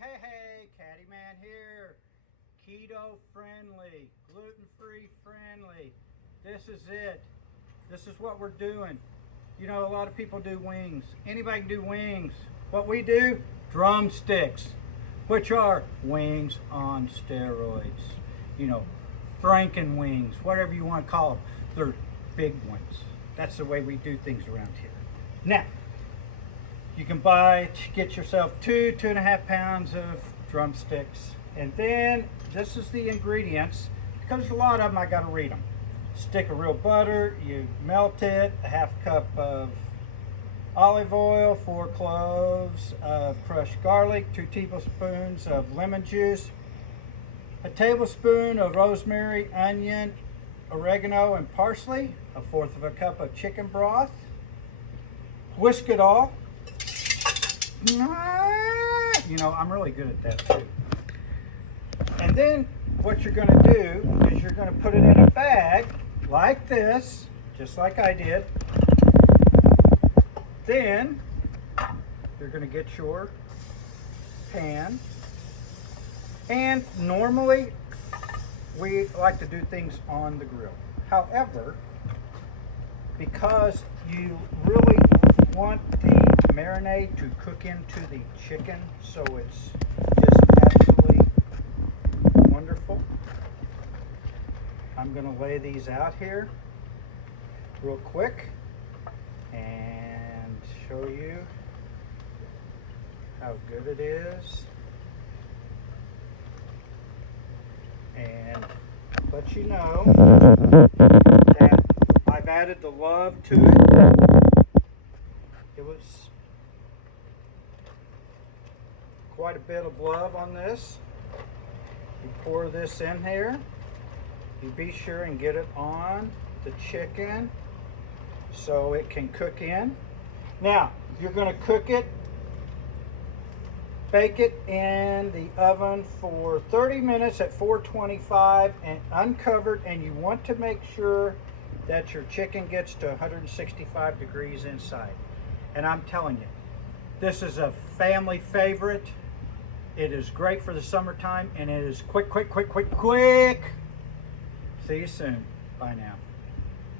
Hey, Caddyman here. Keto-friendly, gluten-free friendly. This is it. This is what we're doing. You know, a lot of people do wings. Anybody can do wings. What we do, drumsticks, which are wings on steroids. You know, Franken wings, whatever you want to call them. They're big ones. That's the way we do things around here. Now, you can get yourself 2.5 pounds of drumsticks. And then this is the ingredients, because there's a lot of them, I gotta read them. Stick of real butter, you melt it, a half cup of olive oil, 4 cloves of crushed garlic, 2 tablespoons of lemon juice, a tablespoon of rosemary, onion, oregano, and parsley, 1/4 cup of chicken broth. Whisk it all. You know, I'm really good at that too. And then what you're going to do is you're going to put it in a bag like this, just like I did. Then you're going to get your pan. And normally we like to do things on the grill. However, because you really want the marinade to cook into the chicken, so it's just absolutely wonderful, I'm going to lay these out here real quick and show you how good it is, and let you know that I've added the love to it. It was quite a bit of love on this. You pour this in here. You be sure and get it on the chicken so it can cook in. Now, you're going to cook it, bake it in the oven for 30 minutes at 425 and uncovered, and you want to make sure that your chicken gets to 165 degrees inside. And I'm telling you, this is a family favorite. It is great for the summertime, and it is quick. See you soon. Bye now.